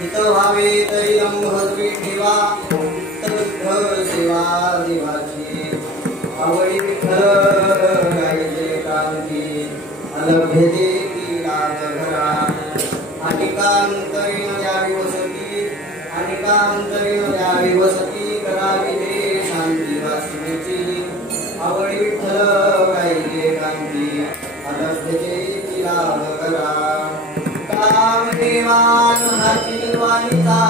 हितभावे तैलम भद्री ठेवा तद्ध सेवा देवाची आवडी विठ्ठल गायचे कांती अलभ्यते की लाभ घरा अनेकांतरीन द्यावी वसती अनेकांतरीन द्यावी वसती करावी दे शांती वासनेची आवडी विठ्ठल गायचे कांती अलभ्यते की लाभ घरा काम देवान हाची वाणिता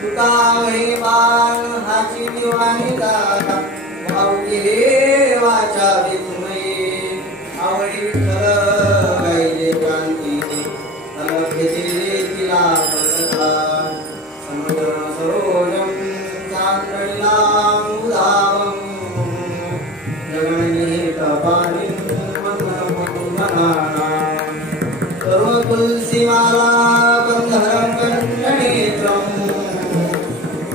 तुकाम हेवान हाची वाणिता भाऊकी हे वाचा विस्मयी आवडी विठ्ठल गायले क्रांती अलभ्यते तिला बलता समुद्र सरोजम चांद्रलाम उदावम जगन्निहित पाणी मनाना तुलसीमाला बंधरं कण्ठनेत्रं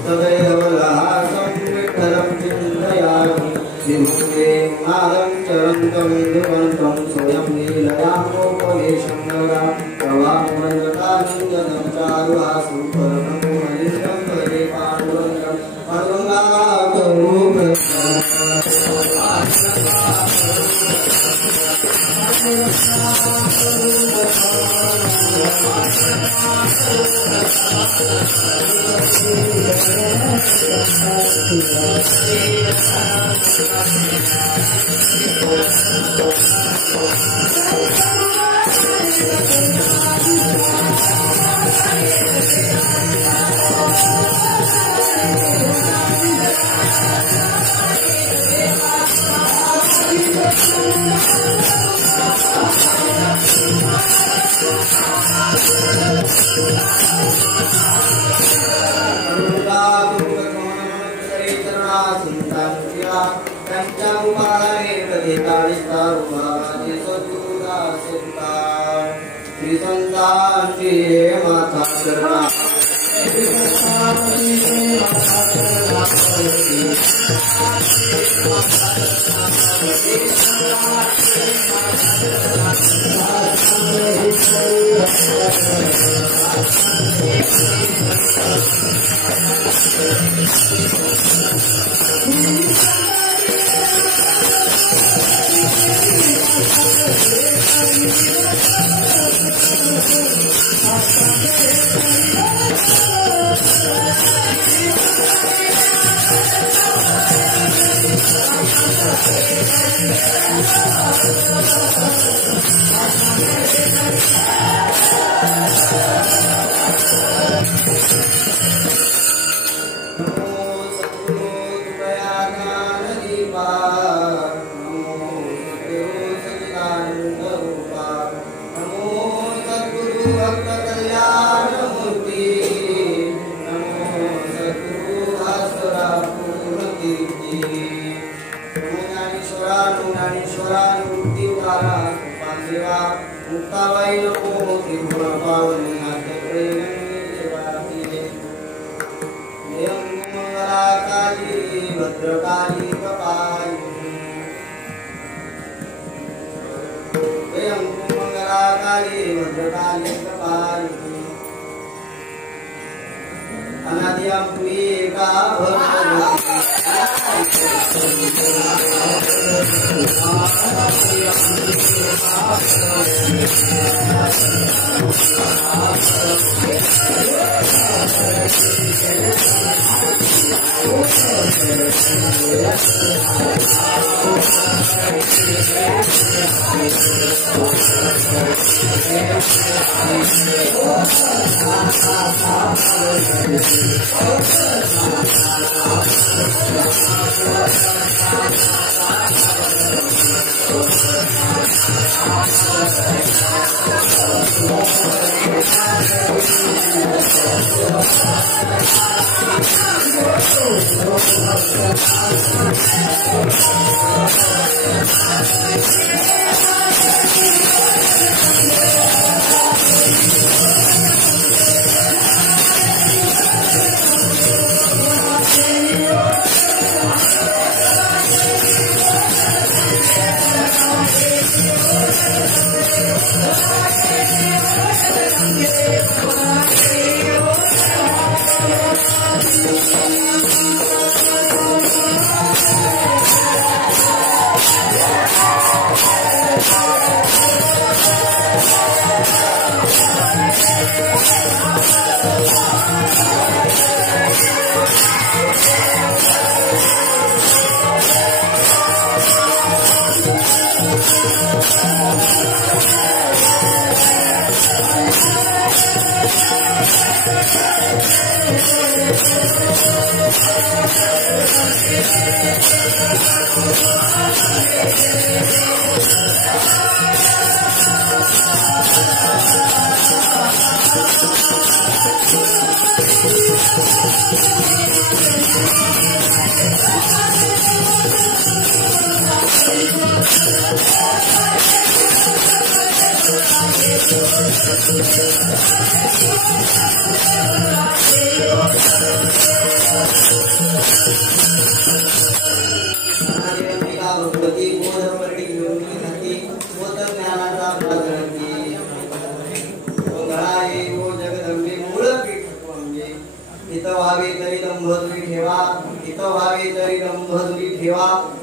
सदैव लहासं विठ्ठलं चिन्तयामि विमुखे नादं चरन्तं ध्रुवन्तं स्वयं लीलयामोपवेशं गदा प्रवाहमण्डकालिङ्गनं चारुहासं परमं हरिं भजे पाण्डुरङ्गं पाण्डुरङ्गाकरूपं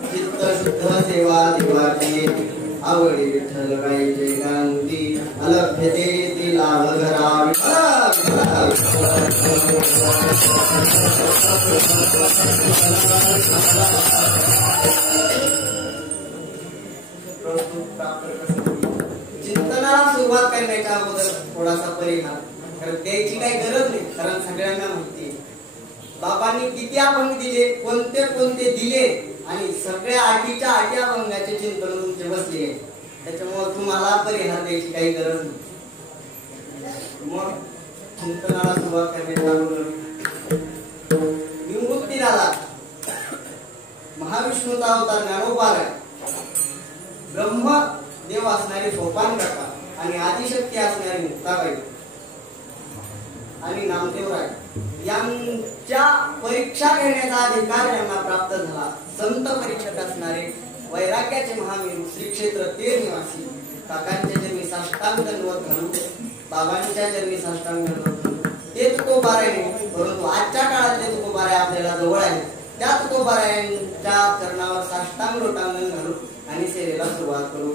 चित्त शुद्ध सेवा दिवाची आवडी विठ्ठल गाई जय गांधी अलभ्यते ती लाभ घरावी चिंतनाला सुरुवात करण्याच्या अगोदर थोडासा परिणाम कारण द्यायची काही गरज नाही कारण सगळ्यांना माहिती आहे बाबांनी किती अभंग दिले कोणते कोणते दिले आणि सगळ्या आठीच्या आठी अभंगाचे चिंतन तुमचे बसले आहे त्याच्यामुळे तुम्हाला परिहार द्यायची काही गरज नाही मग चिंतनाला सुरुवात करण्याच्या अगोदर निवृत्ती दादा महाविष्णूचा अवतार ज्ञानोबा ब्रह्म देव असणारी सोपान काका आणि आदिशक्ती असणारी मुक्ताबाई आणि नामदेवराय यांच्या परीक्षा घेण्याचा अधिकार यांना प्राप्त झाला संत परीक्षक असणारे वैराग्याचे महामेरू श्री क्षेत्र ते निवासी काकांच्या जन्मी साष्टांग दंडवत घालू बाबांच्या जन्मी साष्टांग दंडवत घालू ते तुकोबाराय नाही परंतु आजच्या काळातले तुकोबाराय आपल्याला जवळ आहे त्या तुकोबारायांच्या चरणावर साष्टांग लोटांगण घालू आणि सेवेला सुरुवात करू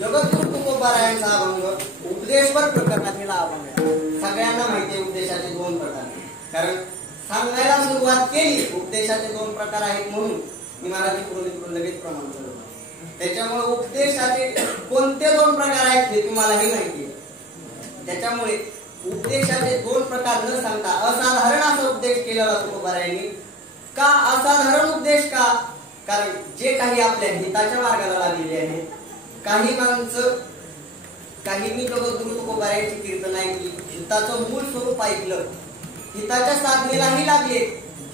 जगद्गुरु तुकोबारायांचा अभंग उपदेशवर प्रकरणातला अभंग सगळ्यांना माहिती आहे उपदेशाचे दोन प्रकार कारण सांगायला सुरुवात केली उपदेशाचे दोन प्रकार आहेत म्हणून मी मराठी लगेच प्रमाण करतो त्याच्यामुळे उपदेशाचे कोणते दोन प्रकार आहेत हे तुम्हालाही माहिती आहे त्याच्यामुळे उपदेशाचे दोन प्रकार न सांगता असाधारण असा उपदेश केलेला तुकोबारायांनी का असाधारण उपदेश का कारण जे काही आपल्या हिताच्या मार्गाला लागलेले आहे काही माणसं काहींनी जगद्गुरु तुकोबारायांची कीर्तन ऐकली हिताचं मूळ स्वरूप ऐकलं हिताच्या साधनेलाही लागले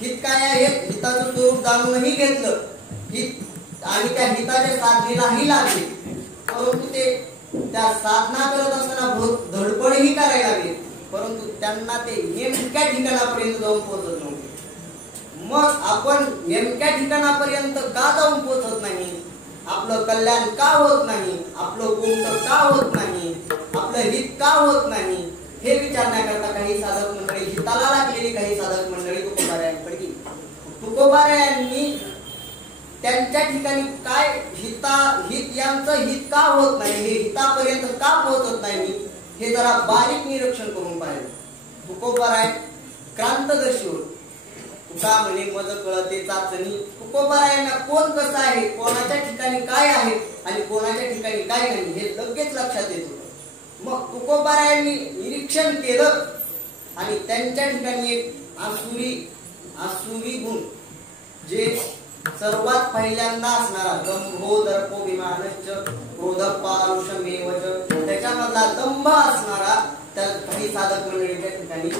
हित काय आहे हिताचं स्वरूप जाणूनही घेतलं हित आणि त्या हिताच्या साधनेलाही लागले परंतु ते त्या साधना करत असताना बहुत धडपडही करायला लागले परंतु त्यांना ते नेमक्या ठिकाणापर्यंत जाऊन पोहोचत नव्हते मग आपण नेमक्या ठिकाणापर्यंत का जाऊन पोहोचत नाही आपलं कल्याण का होत नाही आपलं गुण का होत नाही आपलं हित का होत नाही हे विचारण्याकरता काही साधक मंडळी हिताला लागलेली काही साधक मंडळी तुकोबारायांकडे गेली तुकोबारायांनी त्यांच्या ठिकाणी काय हित यांचं हित का होत नाही हे हितापर्यंत का पोहोचत नाही हे जरा बारीक निरीक्षण करून पाहिलं तुकोबाराय क्रांतदर्शी होत तुका म्हणे मज कळते चाचणी तुकोबारायांना कोण कसं आहे कोणाच्या ठिकाणी काय आहे आणि कोणाच्या ठिकाणी काय नाही हे लगेच लक्षात येत होतं मग तुकोबारायांनी निरीक्षण केलं आणि त्यांच्या ठिकाणी एक आसुरी गुण जे सर्वात पहिल्यांदा असणारा गंभो दर्पो विमानश्च क्रोध पारुषमेवच, त्याच्यामधला दंभ असणारा त्या काही साधक मंडळी त्या ठिकाणी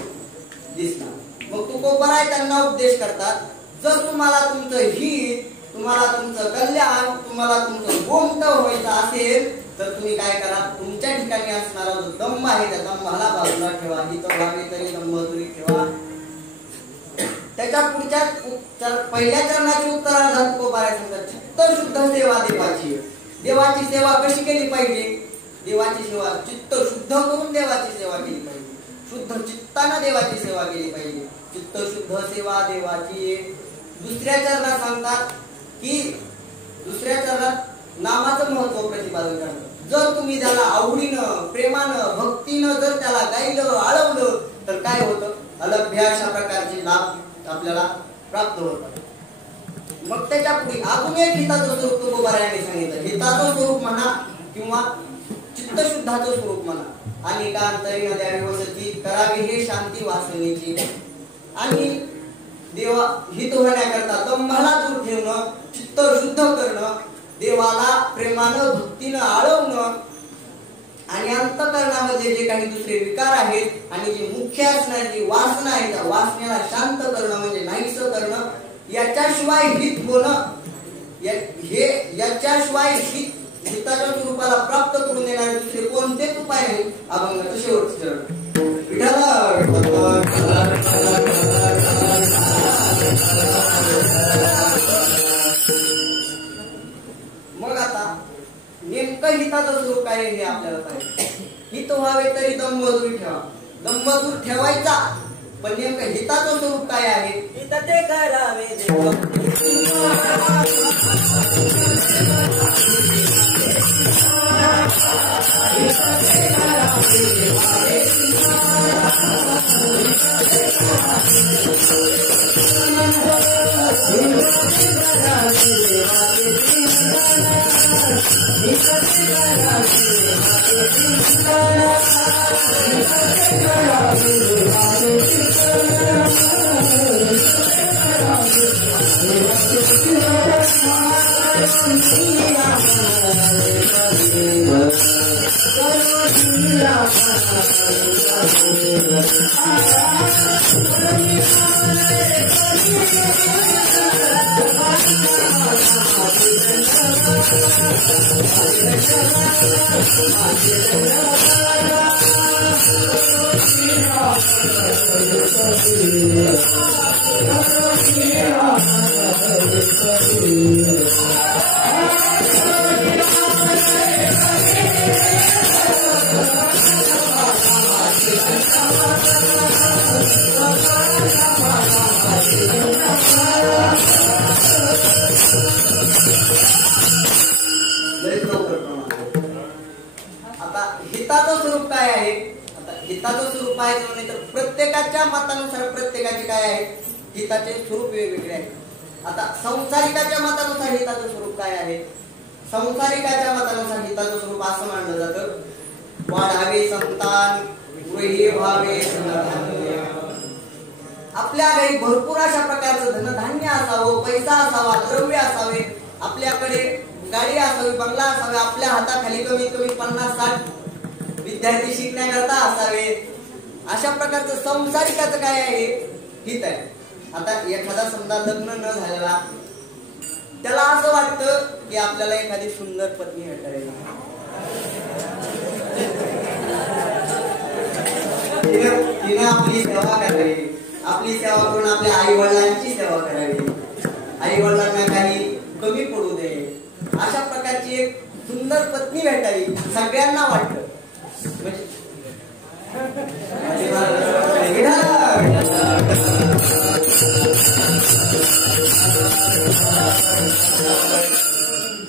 दिसणार. मग तुकोबर आहे त्यांना उपदेश करतात, जर तुम्हाला तुमचं हित, तुम्हाला तुमचं कल्याण, तुम्हाला तुमचं गोमत व्हायचं असेल तर तुम्ही काय करा, तुमच्या ठिकाणी असणारा जो दंभ आहे त्या दंभाला बाजूला ठेवा. हित व्हावे तरी दंभ दूरी ठेवा. त्याच्या पुढच्या पहिल्या चरणाची उत्तरार्धात तुकोबाराय सांगतात, चित्त शुद्ध सेवा देवाची. देवाची सेवा कशी केली पाहिजे? देवाची सेवा चित्त शुद्ध करून देवाची सेवा केली पाहिजे. शुद्ध चित्ताने देवाची सेवा केली पाहिजे. चित्त शुद्ध सेवा देवाची. दुसऱ्या चरणात सांगतात की दुसऱ्या चरणात नामाचं महत्व प्रतिपादन करतात. जर तुम्ही त्याला आवडीनं, प्रेमानं, भक्तीनं जर त्याला गायलं, आळवलं तर काय होतं? अलभ्य अशा प्रकारचे लाभ आपल्याला प्राप्त होतात. मग त्याच्या पुढे अजून एक हिताचं स्वरूप तुकोबारायांनी सांगितलं. हिताचं स्वरूप म्हणा किंवा चित्तशुद्धाचं स्वरूप म्हणा. आणि कांतरीन द्यावी वसती, करावी हे शांती वासनेची. आणि देवा हित होण्याकरता दंभाला दूर ठेवणं, चित्त शुद्ध करणं, देवाला प्रेमानं भक्तीनं आळवणं, आणि अंतःकरणामध्ये जे काही दुसरे विकार आहेत आणि जी मुख्य असणारी वासना आहे त्या वासनेला शांत करणं म्हणजे नाहीसं करणं. याच्याशिवाय हित होणं, याच्याशिवाय हिताच्या स्वरूपाला प्राप्त करून देणारे दुसरे कोणतेच उपाय आहेत? अभंगाचं शेवटचं चरण. मग आता नेमकं हिताचं स्वरूप काय हे आपल्याला पाहिजे. हित व्हावे तरी दंभ दूर ठेवा. दंभ दूर ठेवायचा, पण नेमकं हिताचं स्वरूप काय आहे? हित ते करावे हिताचं स्वरूप काय आहे? आता हिताचं स्वरूप पाहायचं म्हणजे तर प्रत्येकाच्या मतानुसार प्रत्येकाचे काय आहे? हिताचे स्वरूप वेगवेगळे आहे. आता संसारिकाच्या मतानुसार हिताचं स्वरूप काय आहे? संसारिकाच्या मतानुसार हिताचं स्वरूप असं मानलं जातं, वाढावे संतान, गृही व्हावे धनधान्य. आपल्या घरी भरपूर अशा प्रकारचं धनधान्य असावं, पैसा असावा, द्रव्य असावे, आपल्याकडे गाडी असावी, बंगला असावे, आपल्या हाताखाली कमीत कमी 50-60 विद्यार्थी शिकण्याकरता असावे. अशा प्रकारचं संसारिकाचं काय आहे? हित आहे. आता एखादा समजा लग्न न झालेला, त्याला असं वाटतं की आपल्याला एखादी सुंदर पत्नी भेटावी, तिने आपली सेवा करावी, आपली सेवा करून आपल्या आई वडिलांची सेवा करावी, आई वडिलांना काही कमी पडू दे, अशा प्रकारची एक सुंदर पत्नी भेटावी सगळ्यांना वाटतं.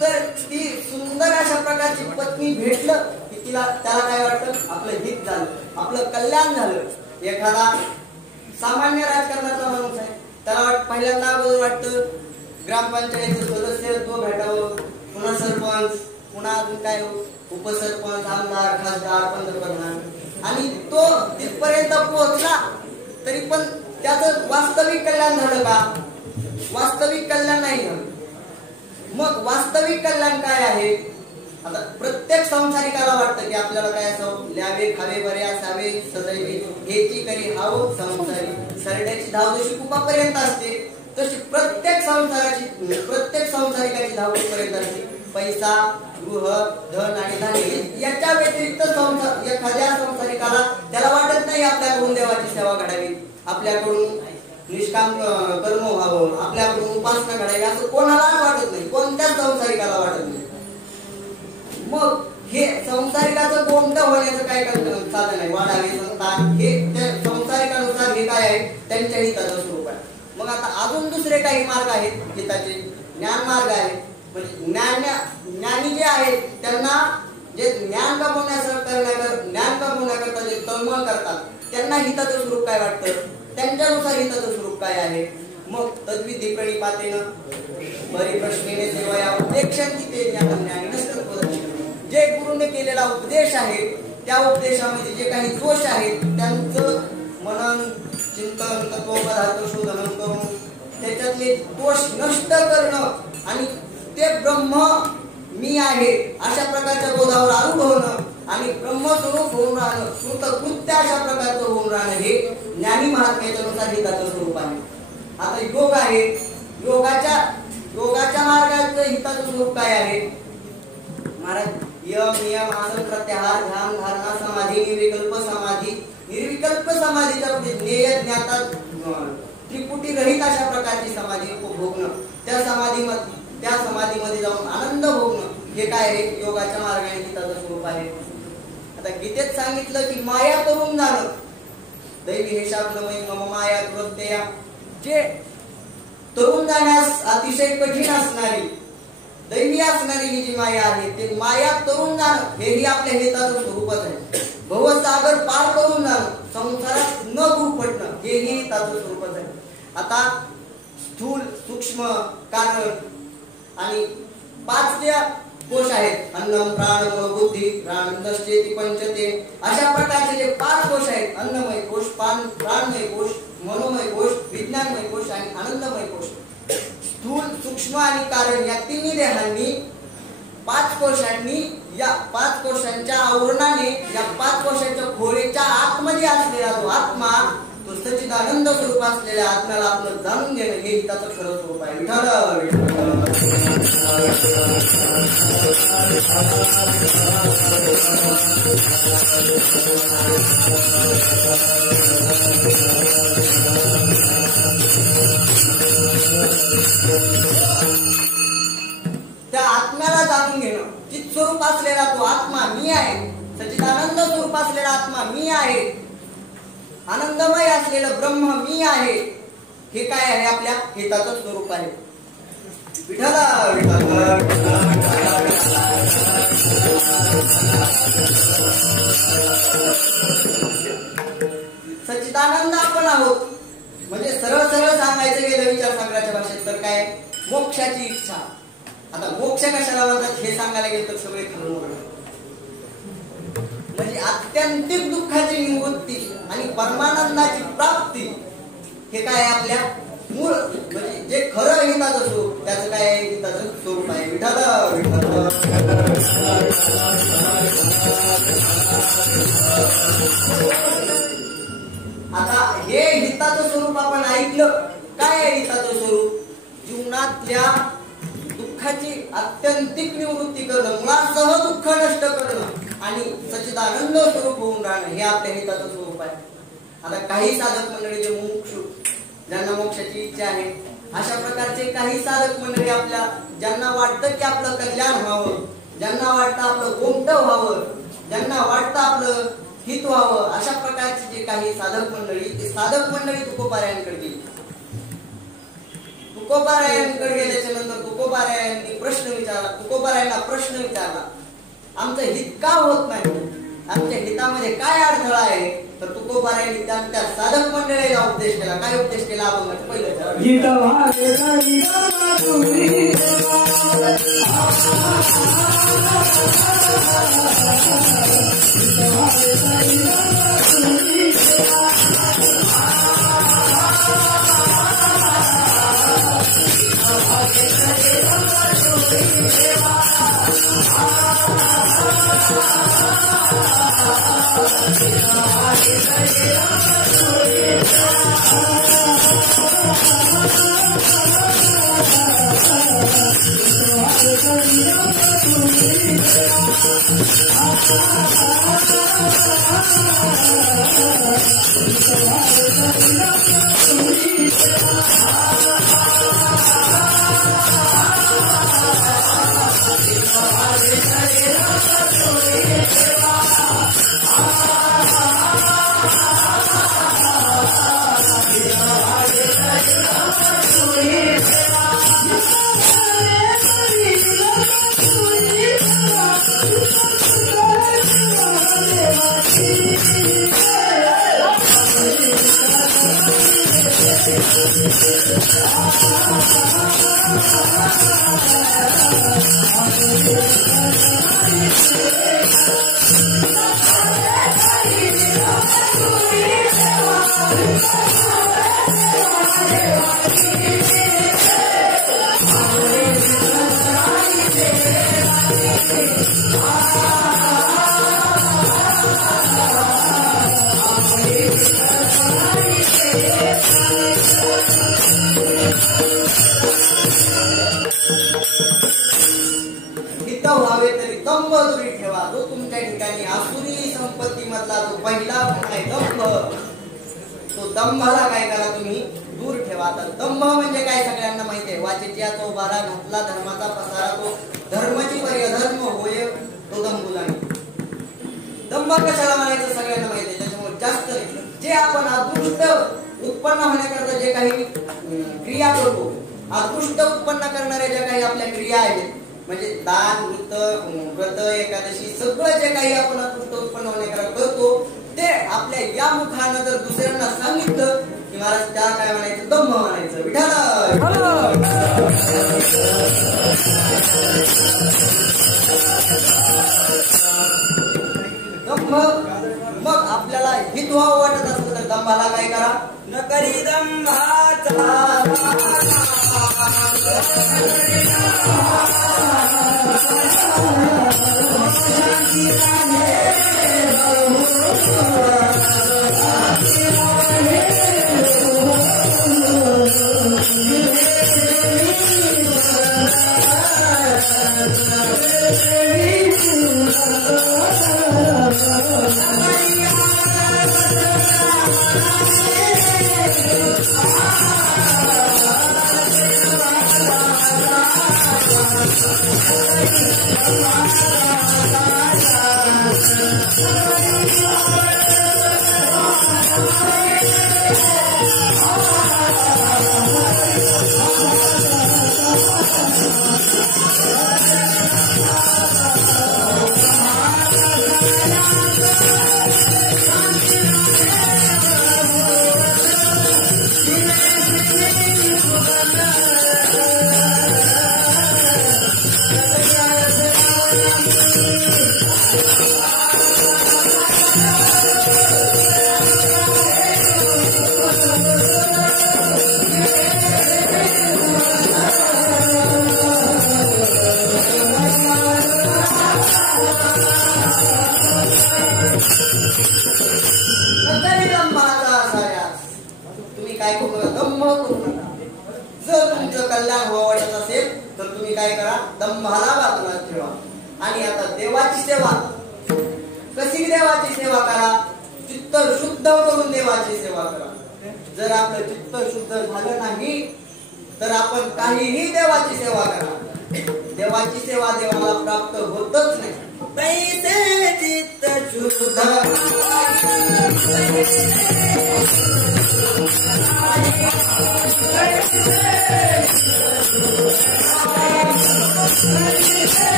तर ती सुंदर अशा प्रकारची पत्नी भेटलं की त्याला काय वाटतं? आपलं हित झालं, आपलं कल्याण झालं. एखादा सामान्य राजकारणाचा माणूस आहे, त्याला पहिल्यांदा वाटतं ग्रामपंचायतीचे सदस्य तो भेटावं, पुन्हा सरपंच, पुन्हा अजून काय उपसरपंच, आमदार, खासदार, पंतप्रधान, आणि तो तिथपर्यंत पोहोचला तरी पण त्याचं वास्तविक कल्याण झालं का? वास्तविक कल्याण नाही झालं. मग वास्तविक कल्याण काय आहे? आता प्रत्येक संसारिकाला वाटतं की आपल्याला काय असावं, ल्यावे खावे बरे असावे सदैवे, हेची करी हाव संसारी, सरड्याची धाव जशी कुपापर्यंत असते तशी प्रत्येक संसारिकाची धाव कुठपर्यंत असते, पैसा गृह धन आणि धान्य याच्या व्यतिरिक्त एखाद्या संसारिकाला त्याला वाटत नाही आपल्याकडून देवाची सेवा घडावी, आपल्याकडून निष्काम कर्म व्हावं, आपल्याकडून उपासना घडावी, असं कोणालाच वाटत नाही, कोणत्याच संसारिकाला वाटत नाही. मग हे संसारिकाचं कोणतं होण्याचं काय साधन आहे, वाढावे संतान, हे त्या संसारिकानुसार हे काय आहे, त्यांच्या हिताचं स्वरूप आहे. मग आता अजून दुसरे काही मार्ग आहेत हिताचे, ज्ञान मार्ग आहे. म्हणजे ज्ञानी जे आहेत त्यांना जे ज्ञान कमवण्याकरता जे तळमळ करतात त्यांना हिताचं स्वरूप काय वाटतं, त्यांच्यानुसार हिताचं स्वरूप काय आहे. मग तद्विधी प्रणिपातेनं बरी प्रश्नेने सेवया उपदेक्षांती ते ज्ञानी नसतं. जे गुरुने केलेला उपदेश आहे त्या उपदेशामध्ये जे काही दोष आहेत त्यांचं मनन चिंतन तत्वपदार्थ शोधन करून त्याच्यातले दोष नष्ट करणं आणि ते ब्रह्म मी आहे अशा प्रकारच्या बोधावर आरूढ होणं आणि ब्रह्मस्वरूप होऊन राहणं, कृतकृत्य अशा प्रकारचं होऊन राहणं हे ज्ञानी महात्म्याच्या नुसार हिताचं स्वरूप आहे. आता योग आहे, योगाच्या मार्गाचं हिताचं स्वरूप काय आहे महाराज, यम नियम आसन प्रत्याहार ध्यान धारणा समाधी निर्विकल्प समाधीचा ज्ञेय ज्ञाता त्रिपुटी रहित अशा प्रकारची समाधी भोगणं, त्या समाधीमध्ये जाऊन आनंद भोगणं हे काय आहे, योगाच्या मार्गाने हिताचं स्वरूप आहे. आता गीतेत सांगितलं की माया करून जाणं, दैवी हे शाब्दमयी मम माया कृत्या, जे तरुण जाण्यास अतिशय कठीण असणारी दैवी असणारी ही जी माया आहे ते माया तरुण जाणं हेही आपल्या हिताचं स्वरूपच आहे. भवसागर पार करून जाणं, संसारात न गुरफटणं हेही हिताचं स्वरूपच आहे. आता स्थूल सूक्ष्म कारण आणि 5 ज्या कोश आहेत, अन्नम प्राण बुद्धी प्राणदश्चेती पंचते, अशा प्रकारचे जे 5 कोश आहेत, अन्नमय कोश, प्राणमय कोश, मनोमय कोश, विज्ञानमय कोश आणि आनंदमय कोश. स्थूल सूक्ष्म आणि कारण या तिन्ही देहांनी 5 कोशांनी या 5 कोशांच्या आवरणाने या 5 कोशांच्या खोलीच्या आतमध्ये असलेला तो आत्मा, तो सच्चिदानंद स्वरूप असलेल्या आत्म्याला आपलं जाणून घेणं हे हिताचं खरं स्वरूप आहे. त्या आत्म्याला जाणून घेणं, चित स्वरूप असलेला तो आत्मा मी आहे, सच्चिदानंद स्वरूप असलेला आत्मा मी आहे, आनंदमय असलेलं ब्रह्म मी आहे, हे काय आहे आपल्या हिताचं स्वरूप आहे. सच्चिदानंद आपण आहोत म्हणजे सरळ सांगायचं गेलं विचारसागराच्या भाषेत तर काय, मोक्षाची इच्छा. आता मोक्ष कशाला म्हणतात हे सांगायला गेलं तर सगळे खरं, म्हणजे आत्यंतिक दुःखाची निवृत्ती आणि परमानंदाची प्राप्ती हे काय आहे आपल्या मूळ, म्हणजे जे खरं हिताचं स्वरूप त्याचं काय आहे, हिताचं स्वरूप आहे. आता हे हिताचं स्वरूप आपण ऐकलं, काय आहे हिताचं स्वरूप, जीवनातल्या दुःखाची आत्यंतिक निवृत्ती करणं, मुळासह दुःख नष्ट करणं आणि सच्चिदानंद स्वरूप होऊन राहणं हे आपल्या हिताचं स्वरूप आहे. आता काही साधक मंडळी जे मुमुक्षु, ज्यांना मोक्षाची इच्छा आहे, अशा प्रकारचे काही साधक मंडळी आपल्या ज्यांना वाटतं की आपलं कल्याण व्हावं, ज्यांना वाटतं आपलं गोमटं व्हावं, ज्यांना वाटतं आपलं हित व्हावं, अशा प्रकारचे जे काही साधक मंडळी, ते साधक मंडळी तुकोबारायांकडे गेली. तुकोबारायांकडे गेल्याच्या नंतर तुकोबारायांनी प्रश्न विचारला, तुकोबारायांना प्रश्न विचारला, आमचं हित का होत नाही, आमच्या हितामध्ये काय अडथळा आहे. तर तुकोबारायांनी त्या साधक मंडळीला उपदेश केला. काय उपदेश केला आपण पहिलं, Thank you. व्हावे तरी दंभ दूरी ठेवा. जो तुमच्या ठिकाणी आसुरी संपत्ती मधला जो पहिला गुण आहे दंभ, तो दंभाला काय करा तुम्ही दूर ठेवा. आता दंभ म्हणजे काय सगळ्यांना माहिती आहे. वाचेच्या तो बारा घातला धर्माचा पसारा, तो धर्माची परी अधर्म होय तो दंभुला. दंभ कशाला म्हणायचं सगळ्यांना माहिती आहे. त्याच्यामुळे जास्त जे आपण अदृष्ट उत्पन्न होण्याकरता जे काही क्रिया करतो, अदृष्ट उत्पन्न करणाऱ्या ज्या काही आपल्या क्रिया आहेत, म्हणजे दान, व्रत, एकादशी, सगळं जे काही आपण अदृष्ट उत्पन्न होण्याकरता करतो, ते आपल्या या मुखानं जर दुसऱ्यांना सांगितलं की महाराज त्याला काय म्हणायचं, दंभ म्हणायचं. विठाला दंभ. मग आपल्याला हित व्हावं वाटत असतं तर दंभाला काय करा, न करी दंभाचा तुम्ही काय करू नका, दंभ करू नका. जर तुमचं कल्याण व्हावं असेल तर तुम्ही काय करा, दंभाला बाजूला ठेवा. आणि आता देवाची सेवा, कशी देवाची सेवा करा, चित्त शुद्ध करून देवाची सेवा करा. जर आपलं चित्त शुद्ध झालं नाही तर आपण काहीही देवाची सेवा करा, देवाची सेवा देवाला प्राप्त होतच नाही. पैसे चित्त शुद्ध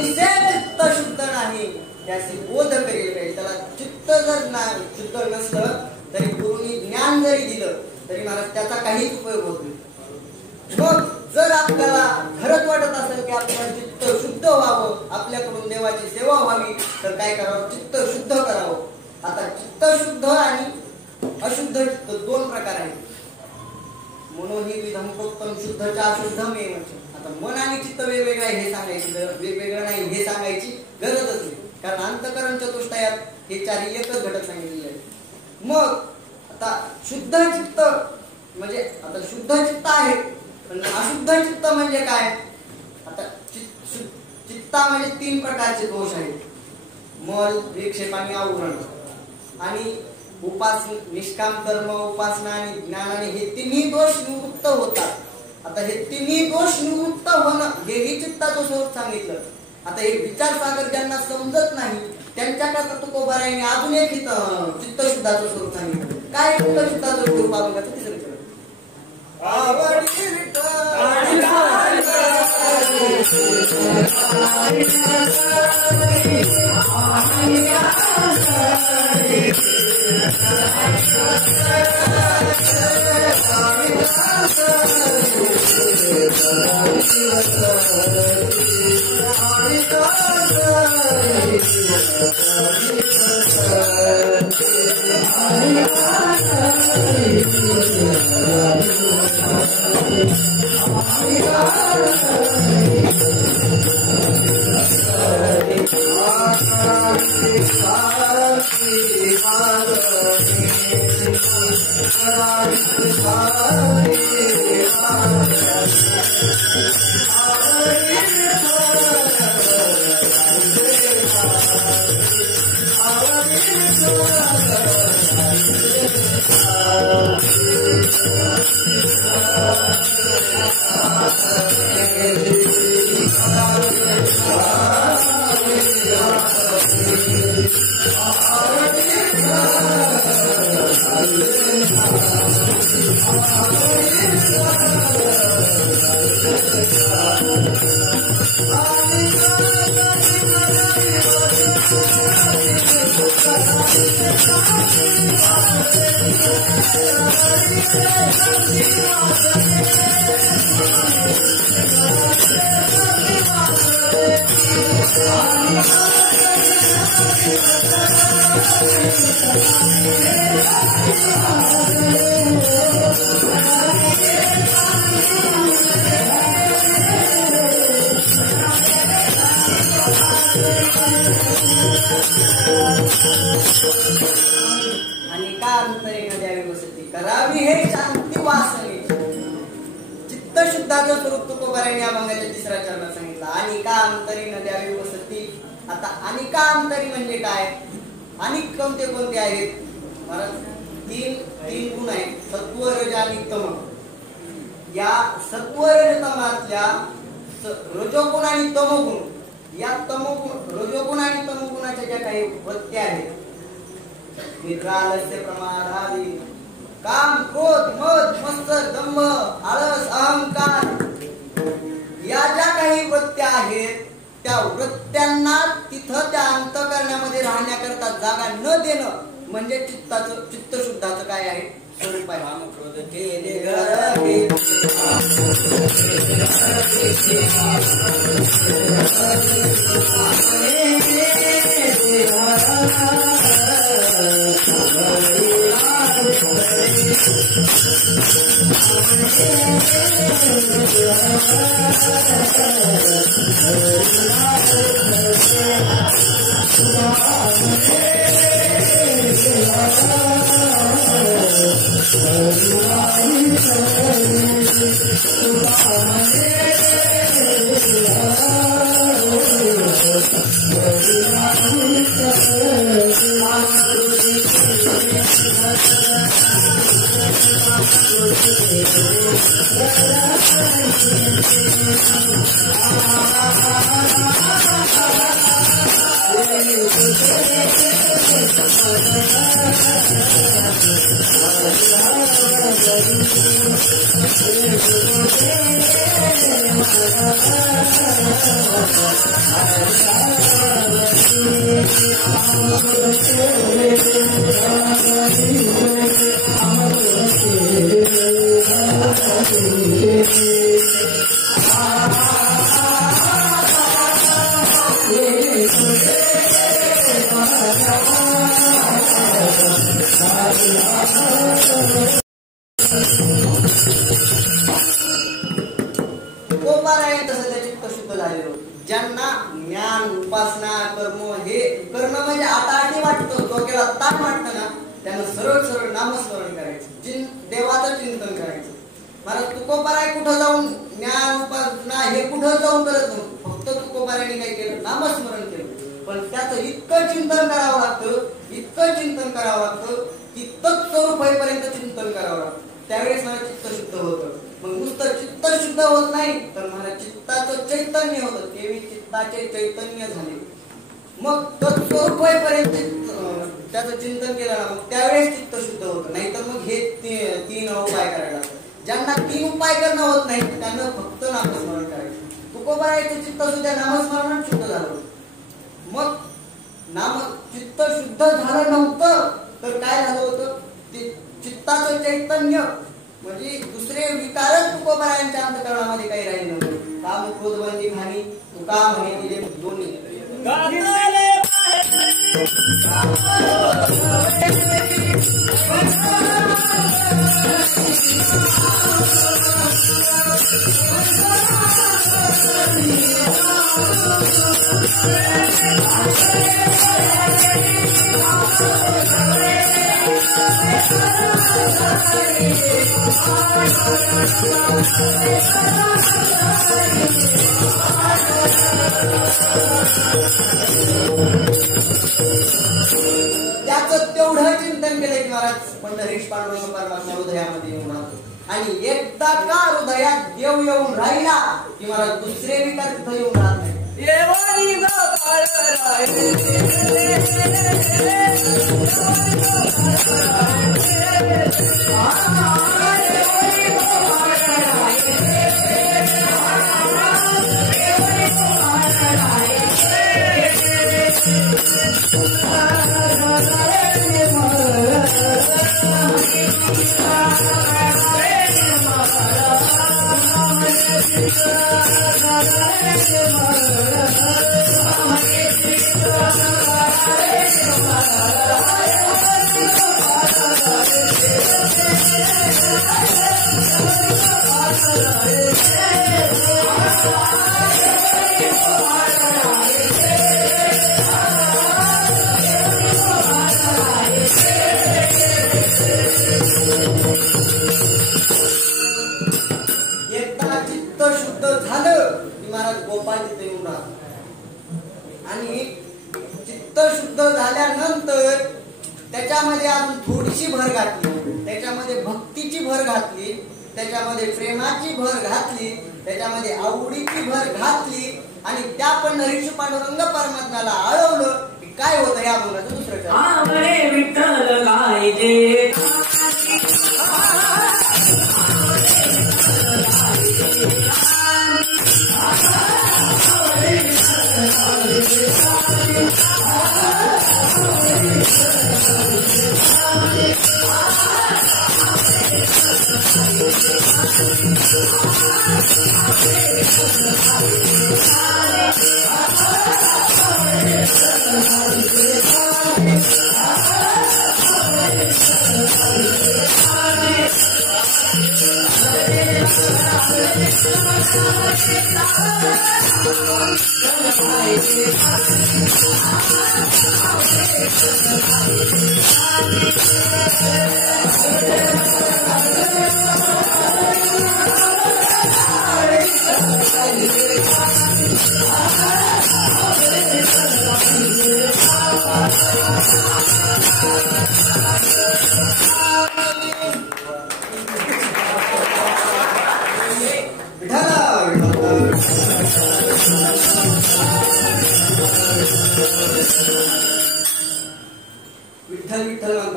चित्त शुद्ध नाही त्याची बोध करेल पाहिजे. त्याला चित्त जर शुद्ध नसलं तरी गुरुनी ज्ञान जरी दिलं तरी महाराज त्याचा काहीच उपयोग होत नाही. मग जर आपल्याला खरंच वाटत असेल की आपलं चित्त शुद्ध व्हावं, आपल्याकडून देवाची सेवा व्हावी, तर काय करावं? चित्त शुद्ध करावं. आता चित्त शुद्ध आणि अशुद्ध चित्त दोन प्रकार आहेत. मनोही विधम प्रोक्तम शुद्धच्या अशुद्धमेव. आता मन आणि चित्त वेगवेगळं आहे हे सांगायची वेगवेगळं नाही हे सांगायची गरजच नाही, कारण अंतकरण चतुष्टयात हे चारही एकच घटक सांगितलेले आहेत. मग आता शुद्ध चित्त म्हणजे आता शुद्ध चित्त आहे, पण अशुद्ध चित्त म्हणजे काय? आता चित्ता म्हणजे तीन प्रकारचे दोष आहेत. मल, विक्षेप आणि आवरण. आणि निष्काम कर्म, उपासना आणि ज्ञानाने हे तिन्ही दोष निवृत्त होतात. आता हे तिन्ही दोष निवृत्त होणं हेही चित्ताचं स्वरूप सांगितलं. आता हे विचार सागर ज्यांना समजत नाही त्यांच्याकरता तुकोबारायांनी अजून एक चित्तशुद्धाचं स्वरूप सांगितलं. काय चित्तशुद्धाचं स्वरूप आपण तिसरं विचार आणि का अंतरेण द्यावी वसती करावी हे शांती वासने. चित्तशुद्धाचं स्वरूप तुकोबारायांनी अभंगाच्या तिसऱ्या चरणात सांगितलं. आणि का अंतरेण द्यावी वसती. आता आणि का अंतरी म्हणजे काय? आणि कोणते कोणते आहेत महाराज? तीन गुण आहेत, सत्व, रज आणि तम. या सत्व रज तमातल्या रजोगुण आणि तमोगुण, या तमोगुण रजोगुण आणि तमोगुणाच्या ज्या काही वृत्ती आहेत, मित्रालस्य, प्रमादादी, काम, क्रोध, मद, मत्सर, दंभ, आळस, अहंकार, या ज्या काही वृत्त्या आहेत त्या वृत्त्यांना तिथं त्या अंतःकरणामध्ये राहण्याकरता जागा न देणं म्हणजे चित्तशुद्धाचं काय आहे स्वरूप आहे. काम, क्रोध केले घरी तुकोबाराय तसं त्याचे चित्त झालेलो. ज्यांना ज्ञान उपासना कर्म हे करणं म्हणजे आता वाटतं, डोक्याला ताण वाटतं ना, त्यांना सरळ सरळ नामस्मरण करायचं, देवाचं चिंतन करायचं. महाराज तुकोबाराय कुठं जाऊन ज्ञान उपासना हे कुठं जाऊन करत नव्हतं, फक्त तुकोबारायने काय केलं, नामस्मरण केलं. पण त्याचं इतकं चिंतन करावं लागतं, इतकं चिंतन करावं लागतं की तत्स्वरूप होईपर्यंत चिंतन करावं लागतं. त्यावेळेस मला चित्त शुद्ध होतं. मग नुसतं चित्त शुद्ध होत नाही तर मला चित्ताचं चैतन्य होतं, तेवी चित्ताचे चैतन्य झाले. मग तत्स्वरूप होईपर्यंत त्याचं चिंतन केलं ना, मग त्यावेळेस चित्त शुद्ध होतं. नाहीतर मग हे तीन उपाय करायला लागतात. ज्यांना तीन उपाय करणं होत नाही त्यांना फक्त नामस्मरण करायचं. तुकोबारायचं चित्त सुद्धा नामस्मरण शुद्ध झालं. मग चित्त शुद्ध झालं नव्हतं तर काय झालं होतं, ते चित्ताचं चैतन्य म्हणजे दुसरे विकारच तुकोबारायांच्या अंतःकरणामध्ये काही राहिले नव्हते. काम क्रोध बंदी घाणी तुका म्हणे दिले दोन्ही. त्याचं तेवढं चिंतन केलं की महाराज पंढरीश पांडुरंग परमात्मा हृदयामध्ये येऊन राहतो. आणि एकदा का हृदयात देव येऊन राहिला की महाराज दुसरे विकार तिथं येऊन राहत नाही. आणि चित्त शुद्ध झाल्यानंतर त्याच्यामध्ये अजून थोडीशी भर घातली, त्याच्यामध्ये भक्तीची भर घातली, त्याच्यामध्ये प्रेमाची भर घातली, त्याच्यामध्ये आवडीची भर घातली आणि त्या पंढरीश पांडुरंग परमात्म्याला आळवलं की काय होतं या बोलाचं दुसरं विठ्ठल गायजे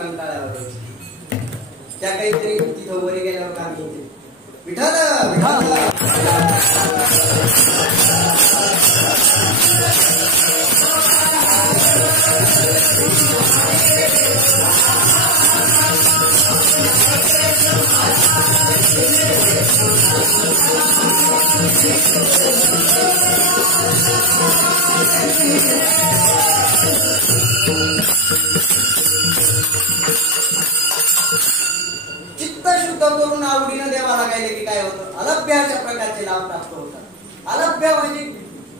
कंटाळ्यावर त्या काहीतरी तिथं वरी गेल्यावर काम येते. विठ्ठल विठ्ठल चित्त शुद्ध करून आवडीनं देवाला गायले की काय होतं? अलभ्य अशा प्रकारचे लाभ प्राप्त होतात. अलभ्य म्हणजे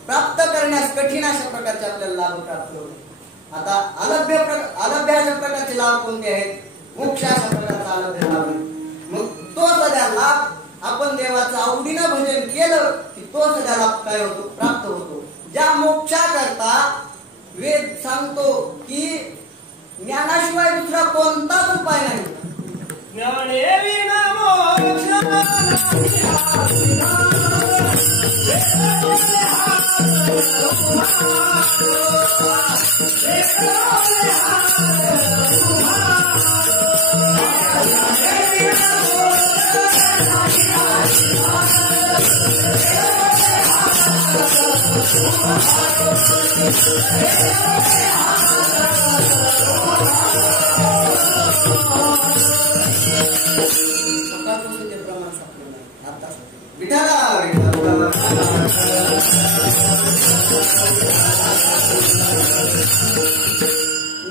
प्राप्त करण्यास कठीण अशा प्रकारचे आपल्याला लाभ प्राप्त होतात. आता अलभ्य अशा प्रकारचे लाभ कोणते आहेत? मोक्ष अशा प्रकारचा अलभ्य लाभ आहे. मग तो सध्या लाभ आपण देवाचं आवडीनं भजन केलं की तो सध्या लाभ काय होतो? प्राप्त होतो. ज्या मोक्षाकरता वेद सांगतो की ज्ञानाशिवाय दुसरा कोणताच उपाय नाही.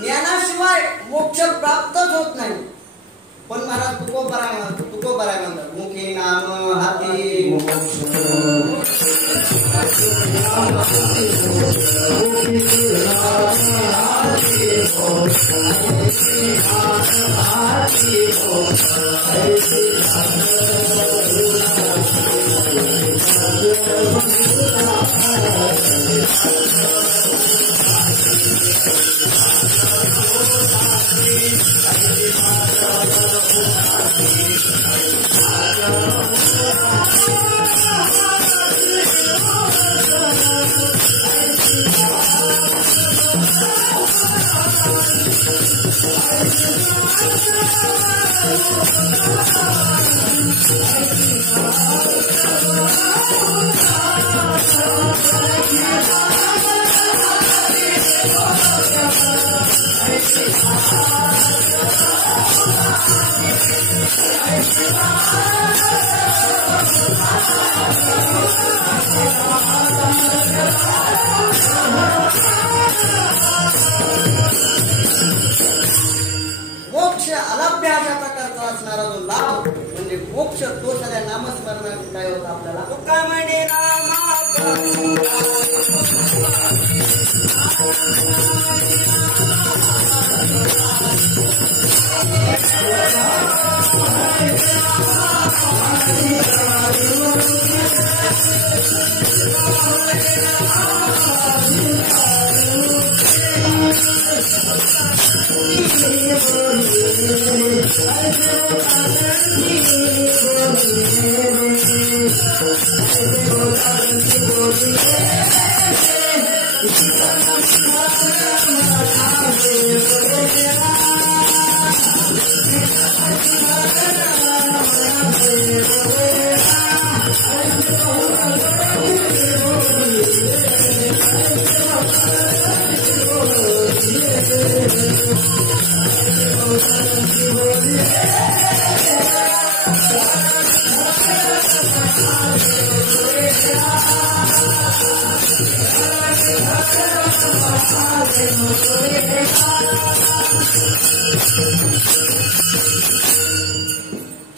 ज्ञानाशिवाय मोक्ष प्राप्तच होत नाही. पण महाराज तुकोबाराय म्हणतात मुखी नाम हाती मोक्ष. मोक्ष अलभ्य अशा प्रकारचा असणारा जो लाभ म्हणजे मोक्ष तो सगळ्या नामस्मरणाने काय होतं आपल्याला? तुकामणे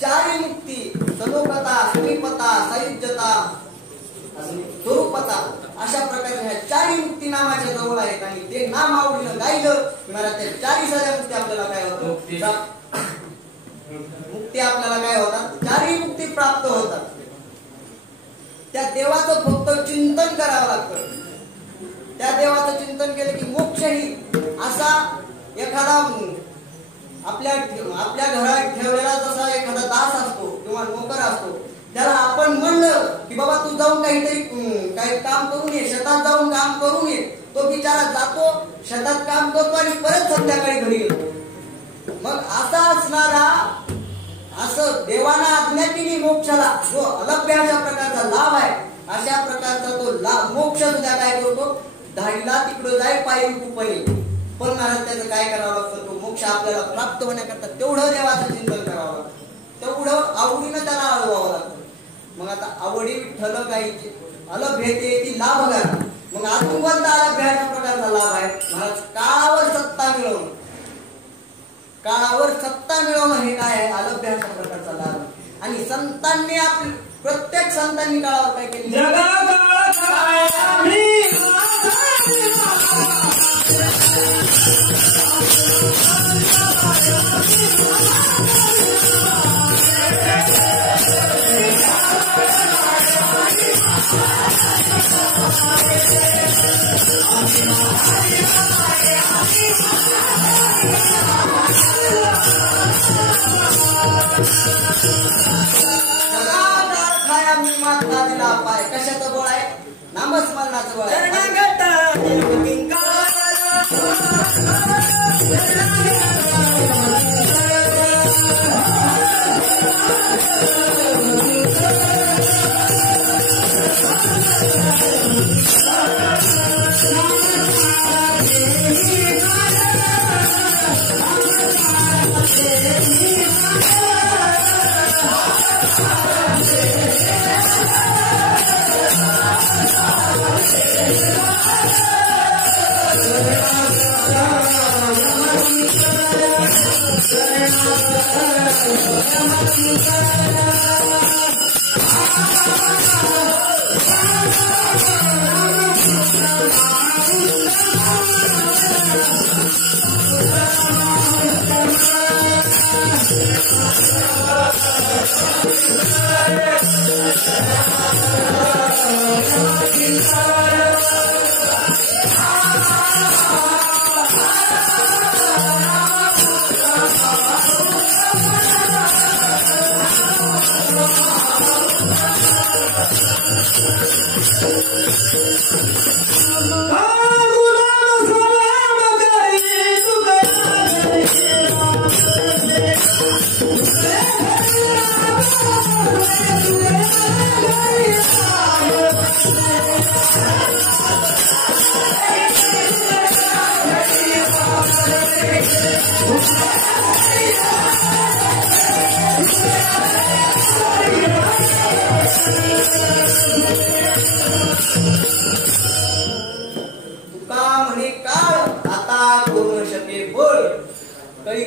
चारी मुक्ती सदोपता श्रीपता सयुज्यता स्वरूपता अशा प्रकारे ह्या चारी मुक्ती नामाच्या जवळ आहेत आणि ते नाम आवडीनं गायलं मला त्या चारी साऱ्या मुक्ती आपल्याला काय होतं? मुक्ती आपल्याला काय होतात? चारी मुक्ती प्राप्त होतात. त्या देवाचं फक्त चिंतन करावं लागतं. त्या देवाचं चिंतन केलं की मोक्षही असा एखादा आपल्या घरात ठेवलेला जसा एखादा दास असतो किंवा नोकर असतो त्याला आपण म्हणलं की बाबा तू जाऊन काहीतरी काही काम करून ये, शेतात जाऊन काम करून ये, तो बिचारा जातो शेतात काम करतो आणि परत संध्याकाळी घरी येतो. मग असा असणारा असं देवाना आज्ञा केली मोक्षाला जो अलभ्य अशा प्रकारचा लाभ आहे, अशा प्रकारचा तो लाभ मोक्ष सुद्धा काय करतो, धाडीला तिकडं जाय पायी कुपणी. पण महाराज त्याचं काय करावं लागतं, तो मोक्ष आपल्याला प्राप्त होण्याकरता तेवढं देवाचं चिंतन करावं लागतं, तेवढं आवडीनं त्याला अळवावं लागतं. मग आता आवडी विठ्ठल गायीचे अलभ्य ती लाभ करा. मग अजून कोणता अलभ्य अशा प्रकारचा लाभ आहे महाराज, काळावर सत्ता मिळवणं. काळावर सत्ता मिळवणं हे काय आहे, अलभ्य अशा प्रकारचा लाभ. आणि संतांनी आपली प्रत्येक संतांनी काळावर काय केली, कशाचं बळ आहे, नामस्मरणाचं बळ आहे.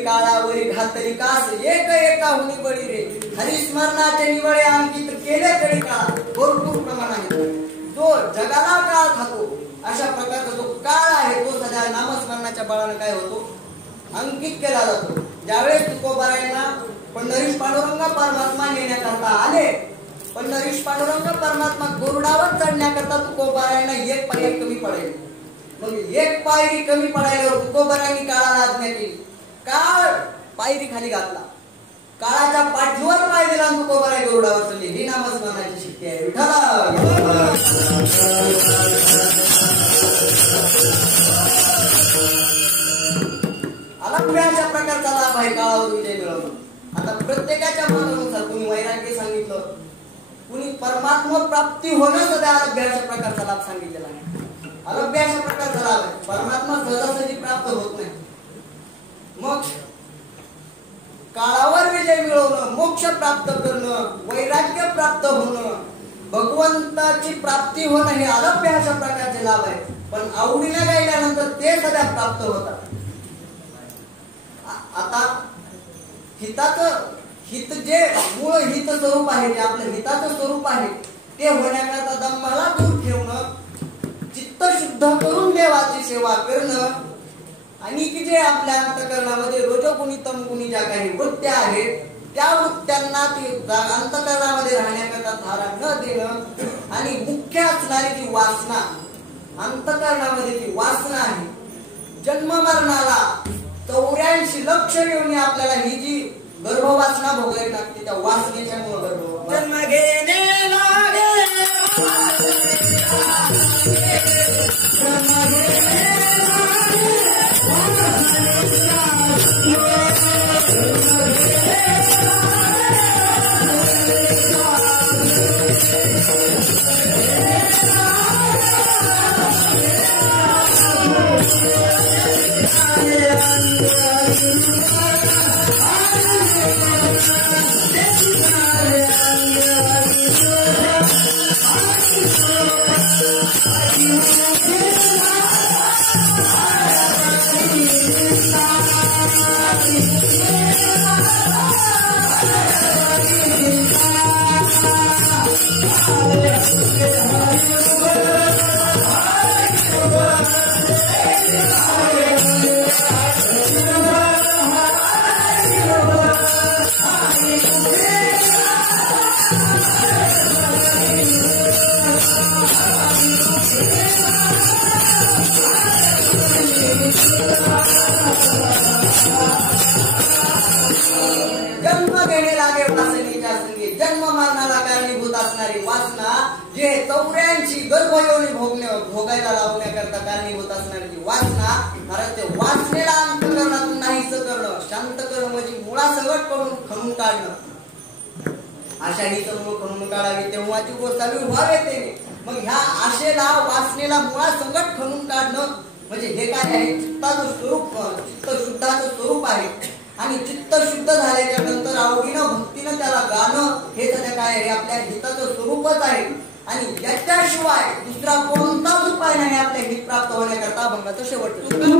काळावरी घातली कास एक एका हुनी बळी रे, हरिस्मरणाचे निवळे अंकित केले तरी काळ भरपूर प्रमाणात. जो जगाला काळ खातो अशा प्रकारचा जो काळ आहे तो सध्या नामस्मरणाच्या बळाने काय होतो, अंकित केला जातो. ज्यावेळेस तुकोबारायांना पंढरीश पांडुरंग परमात्मा नेण्याकरता आले, पंढरीश पांडुरंग परमात्मा गोरुडावर चढण्याकरता तुकोबारायांना एक पायरी कमी पडेल. मग एक पायरी कमी पडायला तुकोबारायांनी काळाला आज्ञा केली, काळ पायरी खाली घातला, काळाच्या पाठीवर पाय दिला, तुकोबाराय गरुडावर चढली. ही नामस्मरणाची शक्ती आहे. विठ्ठला अलभ्य अशा प्रकारचा लाभ आहे काळावर विजय मिळवणं. आता प्रत्येकाच्या मनानुसार कुणी वैराग्य सांगितलं, कुणी परमात्मा प्राप्ती होणं सुद्धा अलभ्य अशा प्रकारचा लाभ सांगितलेला आहे. अलभ्य अशा प्रकारचा लाभ आहे, परमात्मा सहजासहजी प्राप्त होत नाही. मग काळावर विजय मिळवणं, मोक्ष प्राप्त करणं, वैराग्य प्राप्त होणं, भगवंताची प्राप्ती होणं हे अलभ्य अशा प्रकारचे लाभ आहे. पण आवडीने गायल्यानंतर ते सध्या प्राप्त होतात. आता हिताचं हित जे मूळ हित स्वरूप आहे, जे आपलं हिताचं स्वरूप आहे ते होण्याकरता दंभाला दूर ठेवणं, चित्त शुद्ध करून देवाची सेवा करणं, आणि की जे आपल्या अंतःकरणामध्ये रजोगुणी तमगुणी ज्या काही वृत्त्या आहेत त्या वृत्त्यांना अंतःकरणामध्ये राहण्याकरता धारा न देणं, आणि मुख्य असणारी जी वासना अंतःकरणामध्ये जी वासना आहे, जन्म मरणाला 84 लक्ष योनी आपल्याला ही जी गर्भवासना भोगावी लागते, त्या वासनेच्या मुळे गर्भ जन्म घेणे लागे. महिने लागे वासनेच्या संगे जन्म मरणाला कारणीभूत असणारी वासना, जे 84 गर्भयोनी भोगायला लावण्याकरता कारणीभूत असणारी जी वासना, कारण ते वासनेला अंतःकरणातून नाहीच करणं, शांत करणं म्हणजे मुळासकट करून खणून काढणं. आशाहीचं मूळ खणून काढावी तेव्हाची गोष्ट चालू व्हावे ते. मग ह्या आशेला वासनेला मुळासकट खणून काढणं म्हणजे हे काय आहे? चित्ताचं स्वरूप, चित्त शुद्धाचं स्वरूप आहे. आणि चित्त शुद्ध झाल्याच्या नंतर आवडीनं भक्तीनं त्याला गाणं हे तर काय आहे? आपल्या हिताचं स्वरूपच आहे. आणि याच्याशिवाय दुसरा कोणताच उपाय नाही आपल्या हित प्राप्त होण्याकरता. अभंगाचं शेवटचं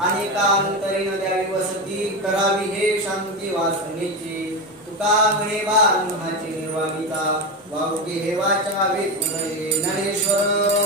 अनेकांतरीन द्यावी वसती करावी हे शांती वासनेची. तुका म्हणे बालमहाची निर्वाणीता वावटी हे वाचा ज्ञानेश्वर.